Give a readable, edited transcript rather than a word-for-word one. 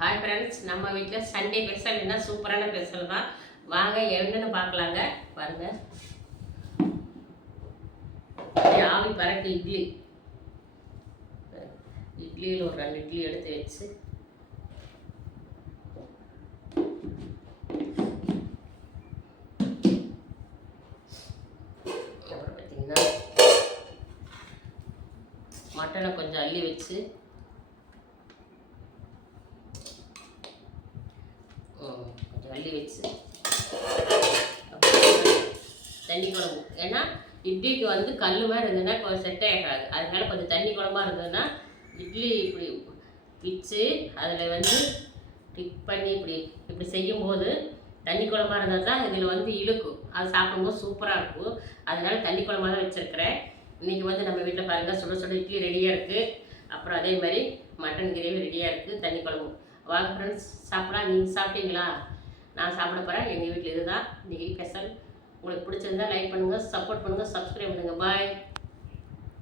Hi friends, நம்ம வீட்டில் Sunday special என்ன சூப்பரான ஸ்பெஷல் தான். வாங்க என்னென்னு பார்க்கலாங்க. பாருங்க, ஆவி பறக்கு இட்லியில் ஒரு 2 இட்லி எடுத்து வச்சு அப்புறம் பார்த்தீங்கன்னா மட்டனை கொஞ்சம் அள்ளி வச்சு கொஞ்சம் அள்ளி வச்சு தண்ணி குழம்பு. ஏன்னா இட்லிக்கு வந்து கல் மாதிரி இருந்ததுன்னா கொஞ்சம் செட் ஆகாது. அதனால கொஞ்சம் தண்ணி குழம்பா இருந்ததுன்னா இட்லி இப்படி பிச்சு அதில் வந்து டிப் பண்ணி இப்படி இப்படி செய்யும்போது தண்ணி குழம்பா இருந்தால் தான் இதில் வந்து இழுக்கும். அது சாப்பிடும்போது சூப்பராக இருக்கும். அதனால தண்ணி குழம்பா தான் வச்சுருக்கிறேன். இன்றைக்கி வந்து நம்ம வீட்டில் பாருங்கள், சுட சுட இட்லி ரெடியாக இருக்குது. அப்புறம் அதே மாதிரி மட்டன் கிரேவி ரெடியாக இருக்குது, தண்ணி குழம்பு. வாங்க ஃப்ரெண்ட்ஸ் சாப்பிடலாம். நீங்கள் சாப்பிட்டீங்களா? நான் சாப்பிட போகிறேன். எங்கள் வீட்டில் இதுதான் இன்றைக்கி ஸ்பெஷல். உங்களுக்கு பிடிச்சிருந்தா லைக் பண்ணுங்கள், சப்போர்ட் பண்ணுங்கள், சப்ஸ்கிரைப் பண்ணுங்கள். பாய்.